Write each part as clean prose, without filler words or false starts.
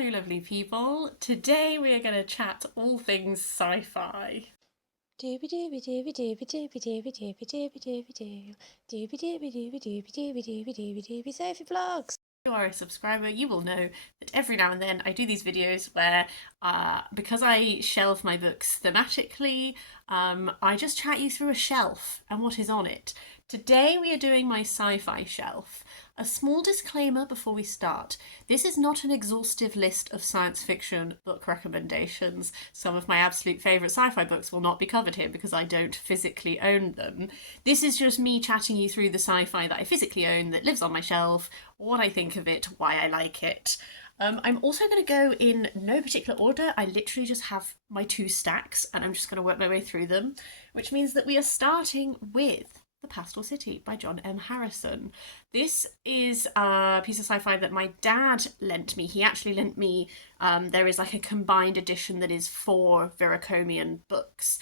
Hello lovely people. Today we are going to chat all things sci-fi. Dooby dooby dooby dooby dooby dooby dooby dooby dooby doo. Dooby dooby dooby dooby dooby dooby dooby dooby Scifi vlogs. If you are a subscriber, you will know that every now and then I do these videos where, because I shelve my books thematically, I just chat you through a shelf and what is on it. Today we are doing my sci-fi shelf. A small disclaimer before we start. This is not an exhaustive list of science fiction book recommendations. Some of my absolute favourite sci-fi books will not be covered here because I don't physically own them. This is just me chatting you through the sci-fi that I physically own that lives on my shelf, what I think of it, why I like it. I'm also going to go in no particular order. I literally just have my two stacks and I'm just going to work my way through them, which means that we are starting with The Pastel City by John M. Harrison. This is a piece of sci-fi that my dad lent me. He actually lent me, there is like a combined edition that is 4 Veracomian books.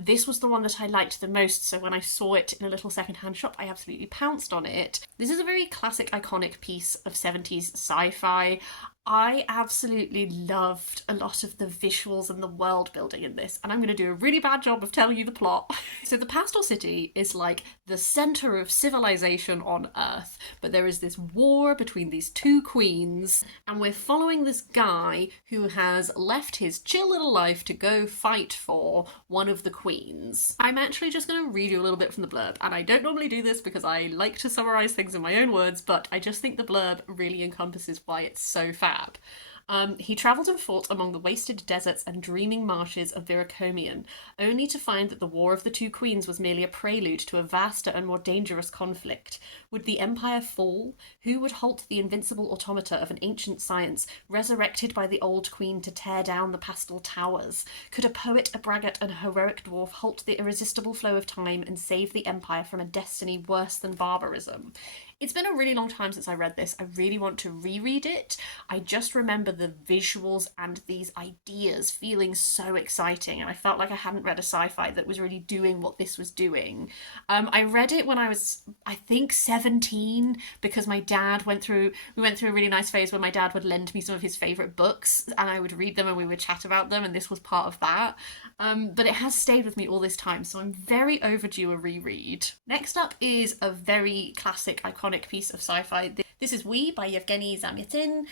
This was the one that I liked the most, so when I saw it in a little secondhand shop, I absolutely pounced on it. This is a very classic, iconic piece of 70s sci-fi. I absolutely loved a lot of the visuals and the world building in this, and I'm going to do a really bad job of telling you the plot. So the Pastel City is like the centre of civilization on Earth, but there is this war between these two queens, and we're following this guy who has left his chill little life to go fight for one of the queens. I'm actually just going to read you a little bit from the blurb, and I don't normally do this because I like to summarise things in my own words, but I just think the blurb really encompasses why it's so fab. He travelled and fought among the wasted deserts and dreaming marshes of Veracomian, only to find that the War of the Two Queens was merely a prelude to a vaster and more dangerous conflict. Would the Empire fall? Who would halt the invincible automata of an ancient science, resurrected by the old queen to tear down the Pastel Towers? Could a poet, a braggart, and a heroic dwarf halt the irresistible flow of time and save the Empire from a destiny worse than barbarism? It's been a really long time since I read this. I really want to reread it. I just remember the visuals and these ideas feeling so exciting, and I felt like I hadn't read a sci-fi that was really doing what this was doing. I read it when I was, I think, 17, because my dad we went through a really nice phase where my dad would lend me some of his favourite books and I would read them and we would chat about them, and this was part of that. But it has stayed with me all this time, so I'm very overdue a reread. Next up is a very classic, iconic piece of sci-fi. This is We by Yevgeny Zamyatin.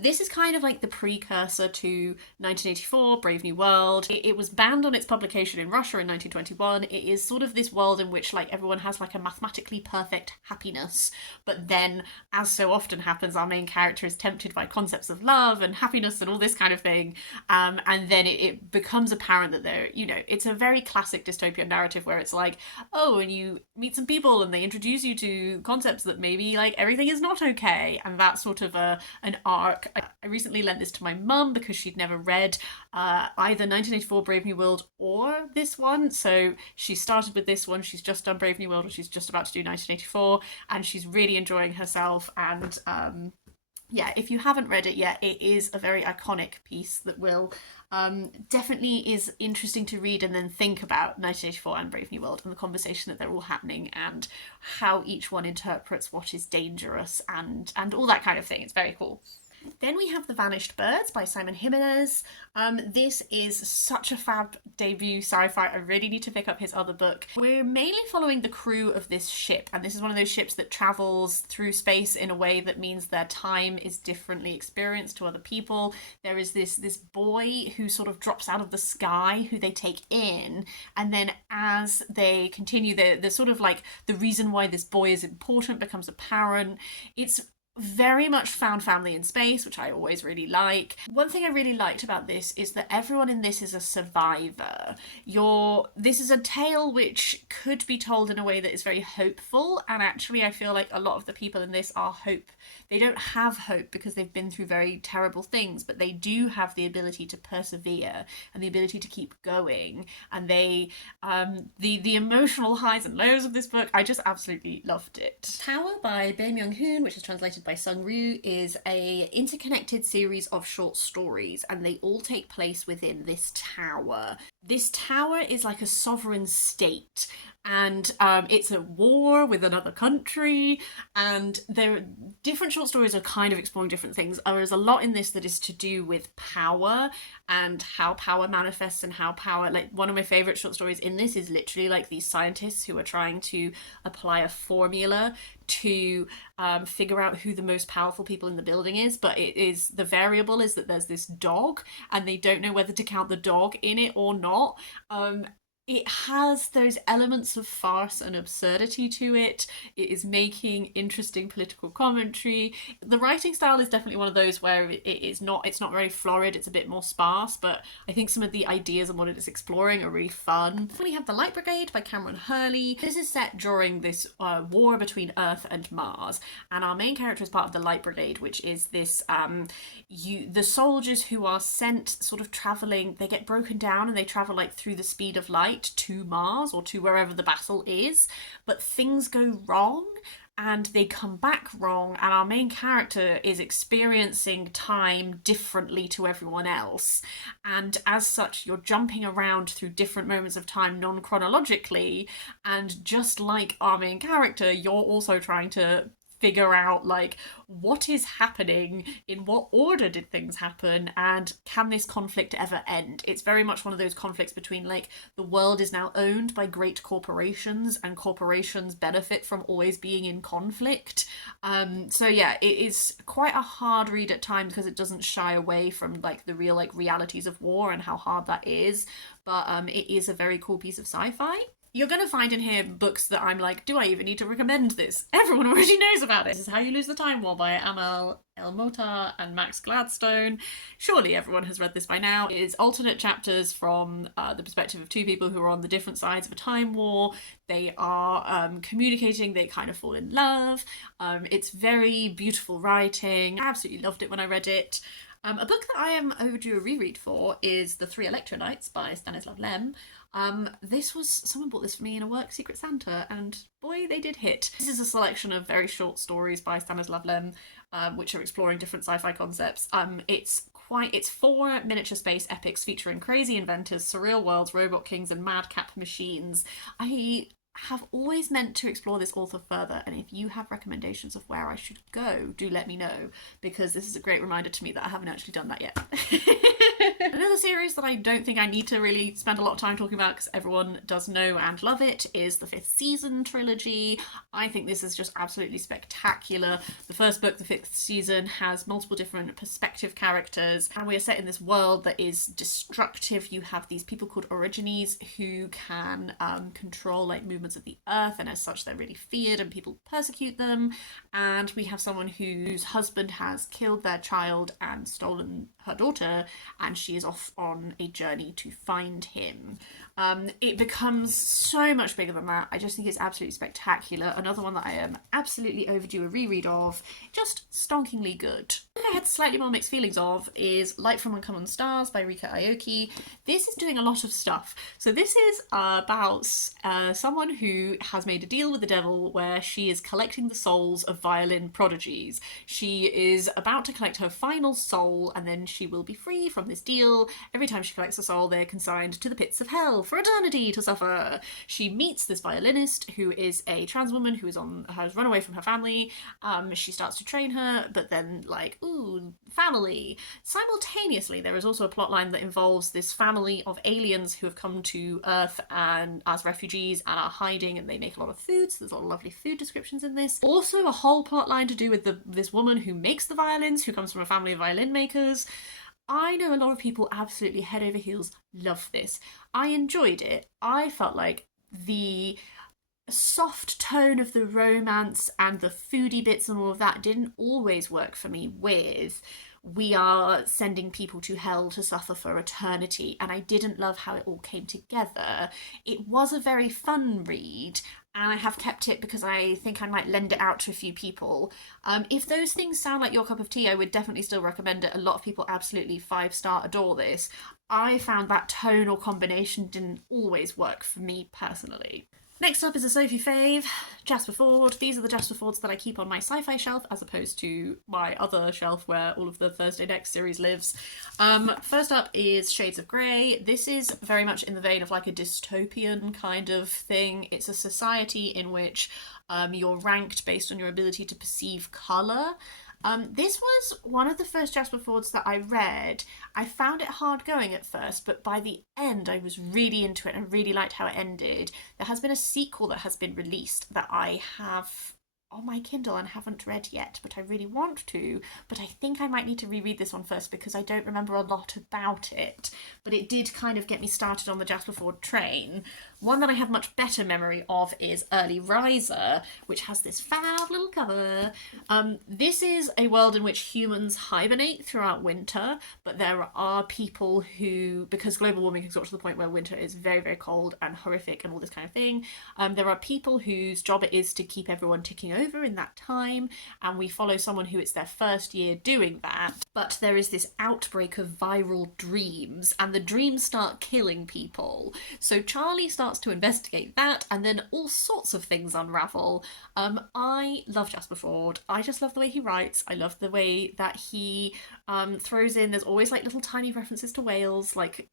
This is kind of like the precursor to 1984, Brave New World. It was banned on its publication in Russia in 1921. It is sort of this world in which like everyone has like a mathematically perfect happiness, but then, as so often happens, our main character is tempted by concepts of love and happiness and all this kind of thing, and then it becomes apparent that it's a very classic dystopian narrative where it's like, oh, and you meet some people and they introduce you to concepts that maybe like everything is not okay, and that's sort of an arc. I recently lent this to my mum because she'd never read either 1984 Brave New World or this one, so she started with this one. She's just done Brave New World, or she's just about to do 1984, and she's really enjoying herself. And yeah, if you haven't read it yet, it is a very iconic piece that will definitely is interesting to read and then think about 1984 and Brave New World and the conversation that they're all happening and how each one interprets what is dangerous and all that kind of thing. It's very cool. Then we have The Vanished Birds by Simon Jiminez. This is such a fab debut sci-fi. I really need to pick up his other book. We're mainly following the crew of this ship, and this is one of those ships that travels through space in a way that means their time is differently experienced to other people. There is this boy who sort of drops out of the sky, who they take in, and then as they continue, the sort of like the reason why this boy is important becomes apparent. It's very much found family in space, which I always really like. One thing I really liked about this is that everyone in this is a survivor. This is a tale which could be told in a way that is very hopeful, and actually I feel like a lot of the people in this are hope. They don't have hope because they've been through very terrible things, but they do have the ability to persevere and the ability to keep going, and they the emotional highs and lows of this book, I just absolutely loved it. Tower by Bae Myung-hoon, which is translated by Sung Ryu, is a interconnected series of short stories, and they all take place within this tower. This tower is like a sovereign state, and it's at war with another country, and different short stories are kind of exploring different things. There's a lot in this that is to do with power and how power manifests and how power, like one of my favorite short stories in this is literally like these scientists who are trying to apply a formula to figure out who the most powerful people in the building is, but the variable is that there's this dog and they don't know whether to count the dog in it or not. It has those elements of farce and absurdity to it. It is making interesting political commentary. The writing style is definitely one of those where it's not very florid, it's a bit more sparse, but I think some of the ideas and what it is exploring are really fun. We have The Light Brigade by Kameron Hurley. This is set during this war between Earth and Mars, and our main character is part of the Light Brigade, which is this the soldiers who are sent sort of traveling, they get broken down and they travel like through the speed of light to Mars or to wherever the battle is, but things go wrong and they come back wrong, and our main character is experiencing time differently to everyone else, and as such you're jumping around through different moments of time non-chronologically, and just like our main character, you're also trying to figure out like what is happening, in what order did things happen, and can this conflict ever end. It's very much one of those conflicts between like the world is now owned by great corporations and corporations benefit from always being in conflict. So yeah, it is quite a hard read at times because it doesn't shy away from like the real like realities of war and how hard that is, but it is a very cool piece of sci-fi. You're going to find in here books that I'm like, do I even need to recommend this? Everyone already knows about it. This is How You Lose the Time War by Amal, Al-Mohtar and Max Gladstone. Surely everyone has read this by now. It is alternate chapters from the perspective of two people who are on the different sides of a time war. They are communicating, they kind of fall in love. It's very beautiful writing. I absolutely loved it when I read it. A book that I am overdue a reread for is The Three Electroknights by Stanislaw. Someone bought this for me in a work Secret Santa, and boy, they did hit. This is a selection of very short stories by Stanislaw, which are exploring different sci-fi concepts. It's 4 miniature space epics featuring crazy inventors, surreal worlds, robot kings, and madcap machines. I have always meant to explore this author further, and if you have recommendations of where I should go, do let me know, because this is a great reminder to me that I haven't actually done that yet. Another series that I don't think I need to really spend a lot of time talking about because everyone does know and love it is the 5th season trilogy. I think this is just absolutely spectacular. The first book, the 5th season, has multiple different perspective characters, and we are set in this world that is destructive. You have these people called Origines who can control like movements of the earth, and as such they're really feared and people persecute them. And we have someone whose husband has killed their child and stolen her daughter, and she is off on a journey to find him. It becomes so much bigger than that. I just think it's absolutely spectacular. Another one that I am absolutely overdue a reread of. Just stonkingly good. I had slightly more mixed feelings of is Light from Uncommon Stars by Ryka Aoki. This is doing a lot of stuff. So this is about someone who has made a deal with the devil where she is collecting the souls of violin prodigies. She is about to collect her final soul, and then she will be free from this deal. Every time she collects a soul, they're consigned to the pits of hell for eternity to suffer. She meets this violinist who is a trans woman who has run away from her family. She starts to train her, but then like, ooh, family. Simultaneously, there is also a plotline that involves this family of aliens who have come to Earth and as refugees and are hiding, and they make a lot of food, so there's a lot of lovely food descriptions in this. Also a whole plotline to do with this woman who makes the violins, who comes from a family of violin makers. I know a lot of people absolutely head over heels love this. I enjoyed it. I felt like the soft tone of the romance and the foodie bits and all of that didn't always work for me with we are sending people to hell to suffer for eternity, and I didn't love how it all came together. It was a very fun read, and I have kept it because I think I might lend it out to a few people. If those things sound like your cup of tea, I would definitely still recommend it. A lot of people absolutely 5-star adore this. I found that tone or combination didn't always work for me personally. Next up is a Sophie fave, Jasper Fforde. These are the Jasper Ffordes that I keep on my sci-fi shelf as opposed to my other shelf where all of the Thursday Next series lives. First up is Shades of Grey. This is very much in the vein of like a dystopian kind of thing. It's a society in which you're ranked based on your ability to perceive colour. This was one of the first Jasper Ffordes that I read. I found it hard going at first, but by the end I was really into it and I really liked how it ended. There has been a sequel that has been released that I have on my Kindle and haven't read yet, but I really want to. But I think I might need to reread this one first because I don't remember a lot about it. But it did kind of get me started on the Jasper Fforde train. One that I have much better memory of is Early Riser, which has this fab little cover. This is a world in which humans hibernate throughout winter, but there are people who, because global warming has got to the point where winter is very, very cold and horrific and all this kind of thing, there are people whose job it is to keep everyone ticking over in that time, and we follow someone who it's their first year doing that. But there is this outbreak of viral dreams, and the dreams start killing people. So Charlie starts to investigate that, and then all sorts of things unravel. I love Jasper Fforde. I just love the way he writes. I love the way that he throws in, there's always like little tiny references to Wales, like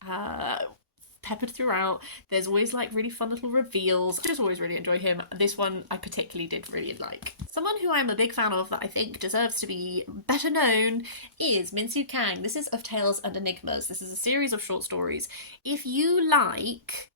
peppered throughout. There's always like really fun little reveals. I just always really enjoy him. This one I particularly did really like. Someone who I'm a big fan of that I think deserves to be better known is Minsoo Kang. This is Of Tales and Enigmas. This is a series of short stories. If you like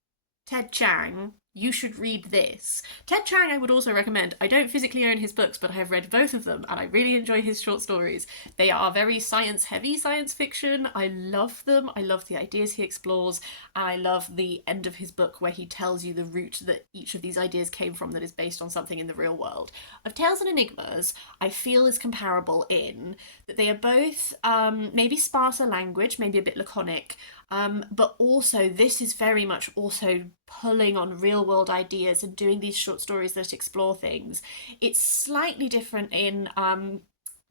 Ted Chiang, you should read this. Ted Chiang I would also recommend. I don't physically own his books, but I have read both of them and I really enjoy his short stories. They are very science-heavy science fiction. I love them. I love the ideas he explores, and I love the end of his book where he tells you the route that each of these ideas came from that is based on something in the real world. Of Tales and Enigmas, I feel is comparable in that they are both maybe sparser language, maybe a bit laconic, but also this is very much also pulling on real world ideas and doing these short stories that explore things. It's slightly different in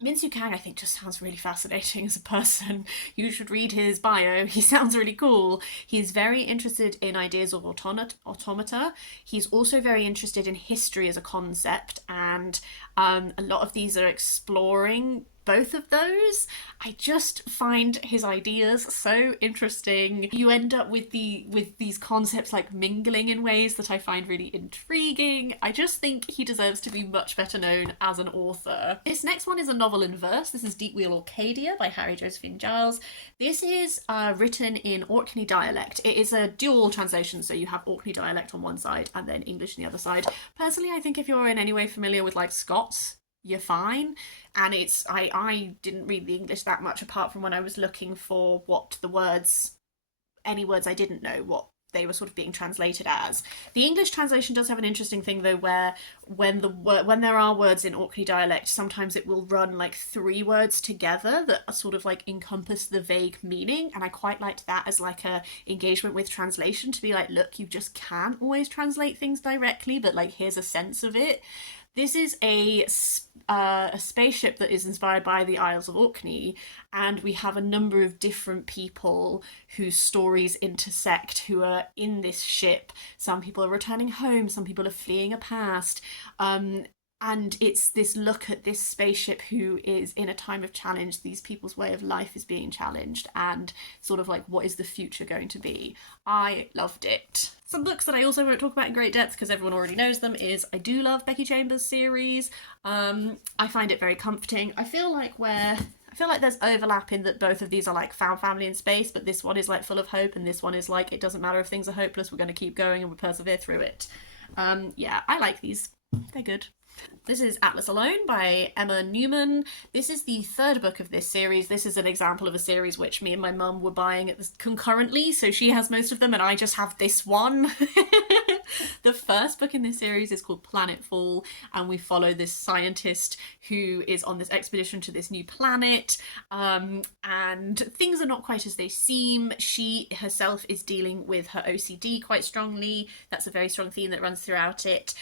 Minsoo Kang, I think, just sounds really fascinating as a person. You should read his bio. He sounds really cool. He's very interested in ideas of automata. He's also very interested in history as a concept, and a lot of these are exploring both of those. I just find his ideas so interesting. You end up with these concepts like mingling in ways that I find really intriguing. I just think he deserves to be much better known as an author. This next one is a novel in verse. This is Deep Wheel Orcadia by Harry Josephine Giles. This is written in Orkney dialect. It is a dual translation, so you have Orkney dialect on one side and then English on the other side. Personally, I think if you're in any way familiar with like Scots, you're fine. And it's I didn't read the English that much apart from when I was looking for what the words, any words I didn't know what they were sort of being translated as. The English translation does have an interesting thing though, where when there are words in Orkney dialect, sometimes it will run like 3 words together that are sort of like encompass the vague meaning, and I quite liked that as like a engagement with translation, to be like, look, you just can't always translate things directly, but like here's a sense of it. This is a spaceship that is inspired by the Isles of Orkney, and we have a number of different people whose stories intersect who are in this ship. Some people are returning home, some people are fleeing a past, and it's this look at this spaceship who is in a time of challenge. These people's way of life is being challenged, and sort of like, what is the future going to be? I loved it. Some books that I also won't talk about in great depth because everyone already knows them is I do love Becky Chambers' series. I find it very comforting. I feel like there's overlap in that both of these are like found family in space, but this one is like full of hope and this one is like, it doesn't matter if things are hopeless, we're going to keep going and we'll persevere through it. Yeah, I like these. They're good. This is Atlas Alone by Emma Newman. This is the 3rd book of this series. This is an example of a series which me and my mum were buying concurrently, so she has most of them and I just have this one. The first book in this series is called Planetfall, and we follow this scientist who is on this expedition to this new planet, and things are not quite as they seem. She herself is dealing with her OCD quite strongly. That's a very strong theme that runs throughout it.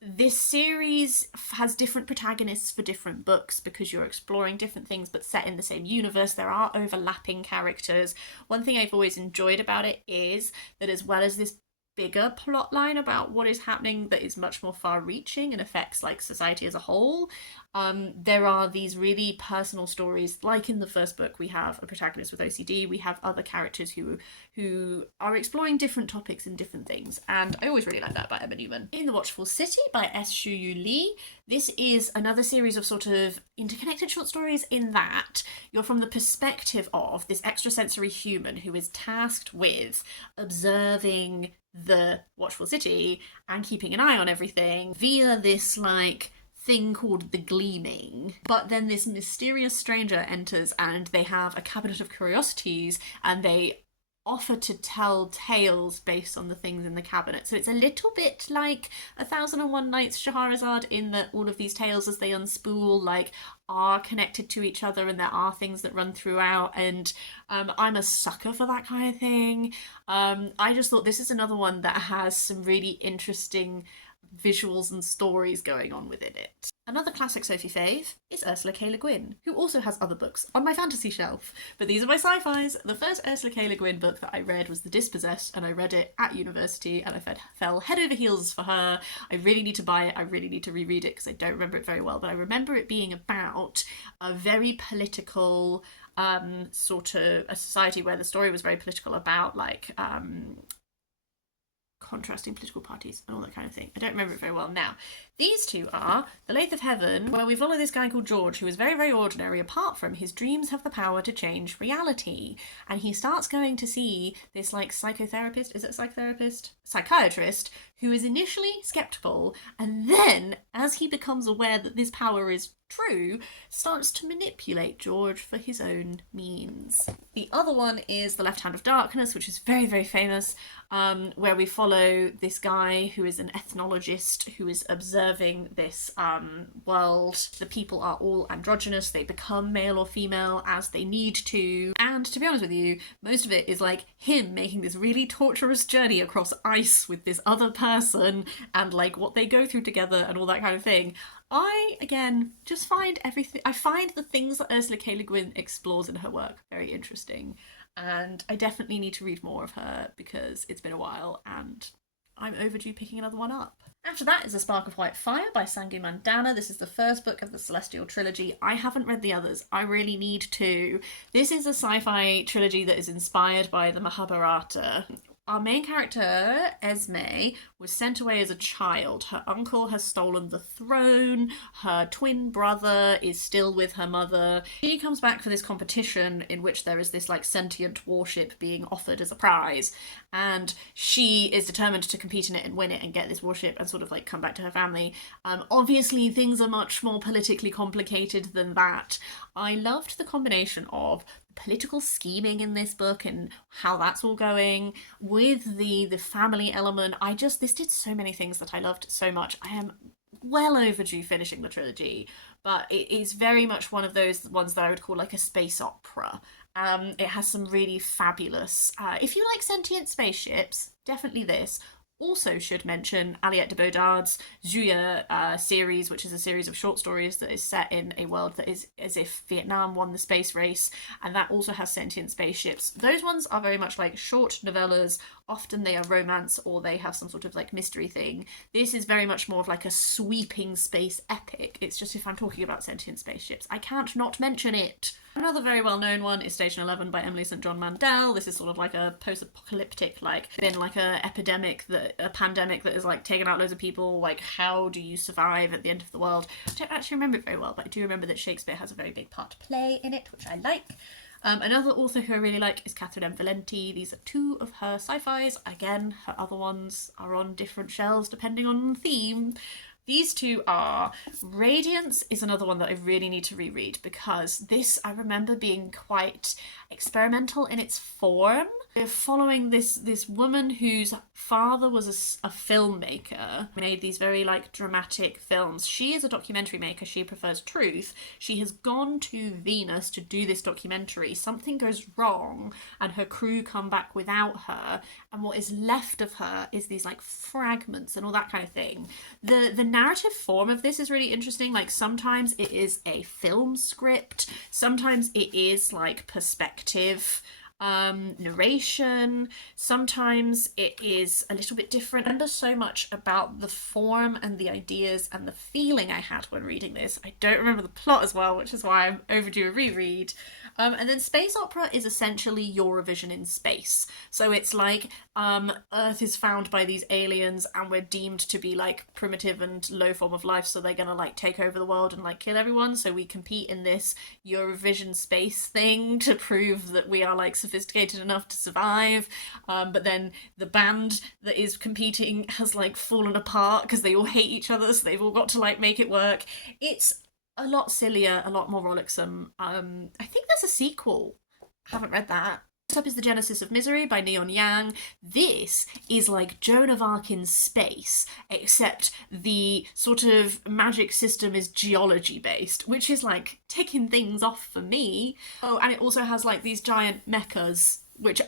This series has different protagonists for different books because you're exploring different things but set in the same universe. There are overlapping characters. One thing I've always enjoyed about it is that as well as this bigger plot line about what is happening that is much more far reaching and affects like society as a whole. There are these really personal stories, like in the first book we have a protagonist with OCD, we have other characters who are exploring different topics and different things, and I always really like that about Emma Newman. In The Watchful City by S. Shu-Yu Lee, this is another series of sort of interconnected short stories in that you're from the perspective of this extrasensory human who is tasked with observing the Watchful City and keeping an eye on everything via this like thing called the Gleaming. But then this mysterious stranger enters and they have a cabinet of curiosities and they offer to tell tales based on the things in the cabinet. So it's a little bit like 1001 Nights Scheherazade in that all of these tales as they unspool like are connected to each other and there are things that run throughout, and I'm a sucker for that kind of thing. I just thought this is another one that has some really interesting visuals and stories going on within it. Another classic Sophie fave is Ursula K. Le Guin, who also has other books on my fantasy shelf, but these are my sci-fis. The first Ursula K. Le Guin book that I read was The Dispossessed, and I read it at university, and I fell head over heels for her. I really need to buy it, I really need to reread it because I don't remember it very well, but I remember it being about a very political sort of a society where the story was very political about like contrasting political parties and all that kind of thing. I don't remember it very well now. These two are The Lathe of Heaven, where we follow this guy called George, who is very, very ordinary, apart from his dreams have the power to change reality. And he starts going to see this, like, psychotherapist, is it a psychotherapist? Psychiatrist, who is initially skeptical, and then, as he becomes aware that this power is true, starts to manipulate George for his own means. The other one is The Left Hand of Darkness, which is very, very famous, where we follow this guy who is an ethnologist who is observing this world. The people are all androgynous, they become male or female as they need to, and to be honest with you, most of it is like him making this really torturous journey across ice with this other person and like what they go through together and all that kind of thing. I, again, just find everything, I find the things that Ursula K. Le Guin explores in her work very interesting, and I definitely need to read more of her because it's been a while and I'm overdue picking another one up. After that is A Spark of White Fire by Sangu Mandana. This is the first book of the Celestial trilogy. I haven't read the others. I really need to. This is a sci-fi trilogy that is inspired by the Mahabharata. Our main character, Esme, was sent away as a child. Her uncle has stolen the throne. Her twin brother is still with her mother. She comes back for this competition in which there is this like sentient warship being offered as a prize. And she is determined to compete in it and win it and get this warship and sort of like come back to her family. Obviously, things are much more politically complicated than that. I loved the combination of political scheming in this book and how that's all going with the family element. This did so many things that I loved so much. I am well overdue finishing the trilogy, but it is very much one of those ones that I would call like a space opera. It has some really fabulous, if you like sentient spaceships, definitely this. Also should mention Aliette de Bodard's Zuya series, which is a series of short stories that is set in a world that is as if Vietnam won the space race, and that also has sentient spaceships. Those ones are very much like short novellas. Often they are romance or they have some sort of like mystery thing. This is very much more of like a sweeping space epic. It's just if I'm talking about sentient spaceships, I can't not mention it. Another very well-known one is Station 11 by Emily St. John Mandel. This is sort of like a post-apocalyptic, like, been like a pandemic that has like taken out loads of people. Like, how do you survive at the end of the world? I don't actually remember it very well, but I do remember that Shakespeare has a very big part to play in it, which I like. Another author who I really like is Catherine M. Valenti. These are two of her sci-fis. Again, her other ones are on different shelves depending on the theme. These two are Radiance is another one that I really need to reread because this I remember being quite experimental in its form. We're following this woman whose father was a filmmaker, made these very like dramatic films. She is a documentary maker, she prefers truth. She has gone to Venus to do this documentary. Something goes wrong and her crew come back without her, and what is left of her is these like fragments and all that kind of thing. The narrative form of this is really interesting. Like sometimes it is a film script, sometimes it is like perspective. narration. Sometimes it is a little bit different. I remember so much about the form and the ideas and the feeling I had when reading this. I don't remember the plot as well, which is why I'm overdue a reread. And then space opera is essentially Eurovision in space. So it's like Earth is found by these aliens and we're deemed to be like primitive and low form of life, so they're gonna like take over the world and like kill everyone. So we compete in this Eurovision space thing to prove that we are like sophisticated enough to survive. But then the band that is competing has like fallen apart because they all hate each other, so they've all got to like make it work. It's a lot sillier, a lot more rollicksome. I think there's a sequel. Haven't read that. Next up is The Genesis of Misery by Neon Yang. This is like Joan of Arc in space, except the sort of magic system is geology based, which is like ticking things off for me. Oh, and it also has like these giant mechas, which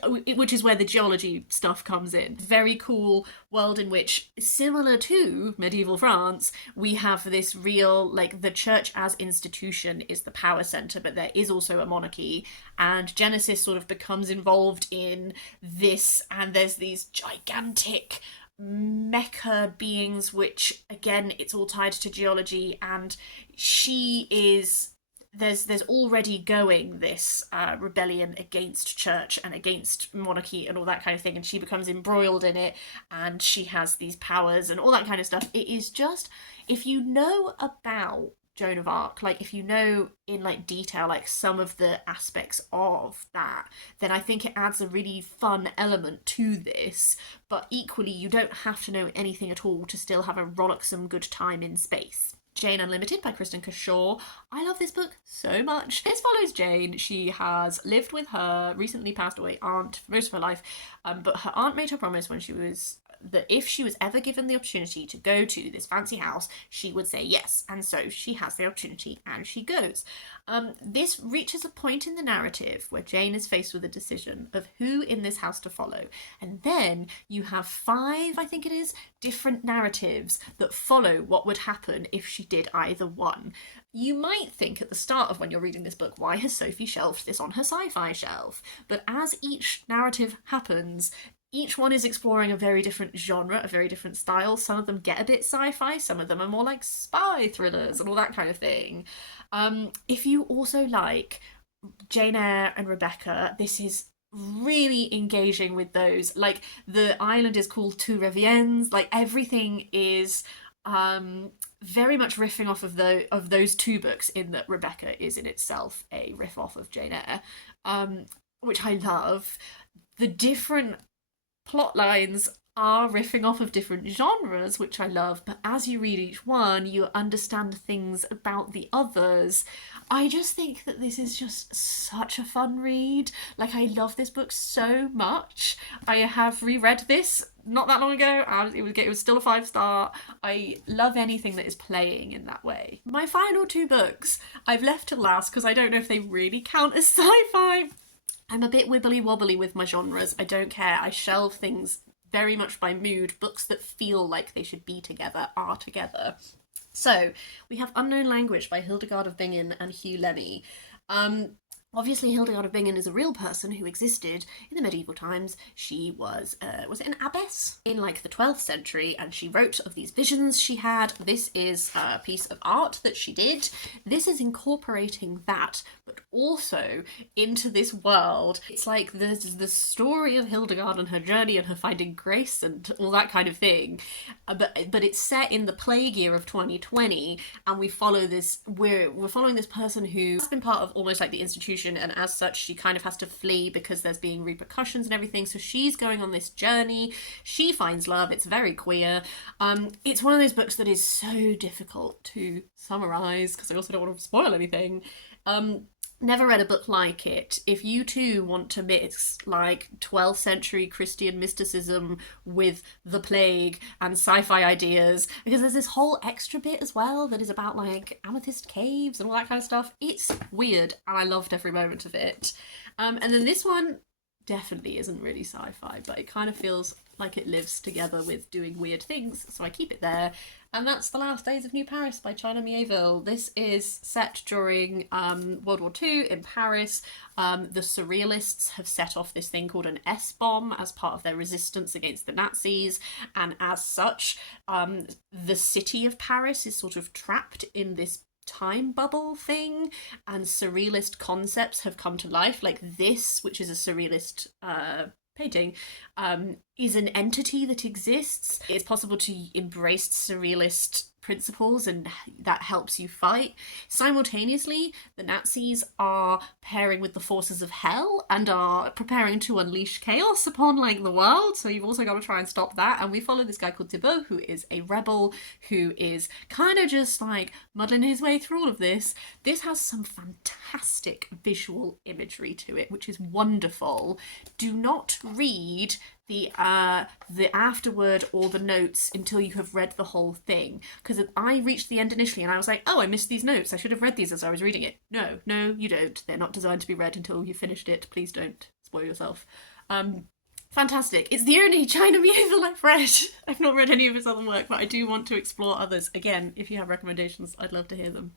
is where the geology stuff comes in. Very cool world in which, similar to medieval France, we have this real, like, the church as institution is the power center, but there is also a monarchy, and Genesis sort of becomes involved in this, and there's these gigantic mecha beings, which again, it's all tied to geology, and she is there's already going this rebellion against church and against monarchy and all that kind of thing, and she becomes embroiled in it, and she has these powers and all that kind of stuff. It is just, if you know about Joan of Arc, like if you know in like detail like some of the aspects of that, then I think it adds a really fun element to this. But equally, you don't have to know anything at all to still have a rollicksome good time in space. Jane Unlimited by Kristen Kershaw. I love this book so much. This follows Jane. She has lived with her recently passed away aunt for most of her life, but her aunt made her promise when she was that if she was ever given the opportunity to go to this fancy house, she would say yes. And so she has the opportunity and she goes. This reaches a point in the narrative where Jane is faced with a decision of who in this house to follow. And then you have 5, I think it is, different narratives that follow what would happen if she did either one. You might think at the start of when you're reading this book, why has Sophie shelved this on her sci-fi shelf? But as each narrative happens, each one is exploring a very different genre, a very different style. Some of them get a bit sci-fi, some of them are more like spy thrillers and all that kind of thing. If you also like Jane Eyre and Rebecca, this is really engaging with those. Like, the island is called Two Reviens, like everything is very much riffing off of those two books, in that Rebecca is in itself a riff off of Jane Eyre, which I love. The different plot lines are riffing off of different genres, which I love, but as you read each one, you understand things about the others. I just think that this is just such a fun read. Like, I love this book so much. I have reread this not that long ago, and it was still a 5-star. I love anything that is playing in that way. My final 2 books I've left to last because I don't know if they really count as sci-fi. I'm a bit wibbly wobbly with my genres. I don't care. I shelve things very much by mood. Books that feel like they should be together are together. So we have Unknown Language by Hildegard of Bingen and Hugh Lemmy. Obviously, Hildegard of Bingen is a real person who existed in the medieval times. She was it an abbess in like the 12th century, and she wrote of these visions she had. This is a piece of art that she did. This is incorporating that, but also into this world. It's like there's the story of Hildegard and her journey and her finding grace and all that kind of thing. But it's set in the plague year of 2020, and we follow this. We're following this person who has been part of almost like the institution, and as such she kind of has to flee because there's being repercussions and everything. So she's going on this journey. She finds love. It's very queer. It's one of those books that is so difficult to summarize because I also don't want to spoil anything. Never read a book like it. If you too want to mix like 12th century Christian mysticism with the plague and sci-fi ideas, because there's this whole extra bit as well that is about like amethyst caves and all that kind of stuff. It's weird and I loved every moment of it. And then this one, definitely isn't really sci-fi, but it kind of feels like it lives together with doing weird things, so I keep it there. And that's The Last Days of New Paris by China Miéville. This is set during World War II in Paris. The Surrealists have set off this thing called an S-bomb as part of their resistance against the Nazis, and as such, the city of Paris is sort of trapped in this time bubble thing, and surrealist concepts have come to life. Like this, which is a surrealist painting, is an entity that exists. It's possible to embrace surrealist principles, and that helps you fight. Simultaneously, the Nazis are pairing with the forces of hell and are preparing to unleash chaos upon like the world, so you've also got to try and stop that. And we follow this guy called Thibaut, who is a rebel, who is kind of just like muddling his way through all of this. This has some fantastic visual imagery to it, which is wonderful. Do not read the afterword or the notes until you have read the whole thing, because I reached the end initially and I was like, oh, I missed these notes, I should have read these as I was reading it. No, you don't. They're not designed to be read until you finished it. Please don't spoil yourself. Fantastic. It's the only China Miéville I've read. I've not read any of his other work, but I do want to explore others. Again, if you have recommendations, I'd love to hear them.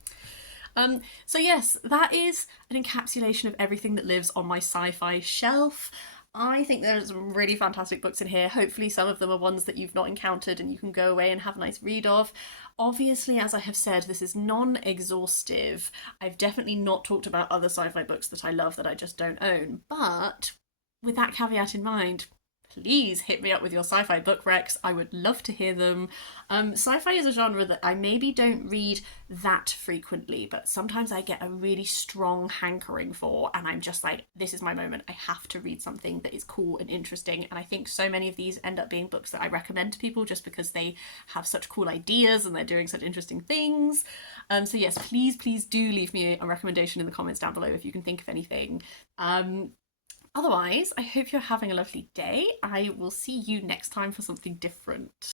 So yes, that is an encapsulation of everything that lives on my sci-fi shelf. I think there's some really fantastic books in here. Hopefully some of them are ones that you've not encountered and you can go away and have a nice read of. Obviously, as I have said, this is non-exhaustive. I've definitely not talked about other sci-fi books that I love that I just don't own. But with that caveat in mind, please hit me up with your sci-fi book recs. I would love to hear them. Sci-fi is a genre that I maybe don't read that frequently, but sometimes I get a really strong hankering for, and I'm just like, this is my moment. I have to read something that is cool and interesting. And I think so many of these end up being books that I recommend to people just because they have such cool ideas and they're doing such interesting things. So yes, please do leave me a recommendation in the comments down below if you can think of anything. Otherwise, I hope you're having a lovely day. I will see you next time for something different.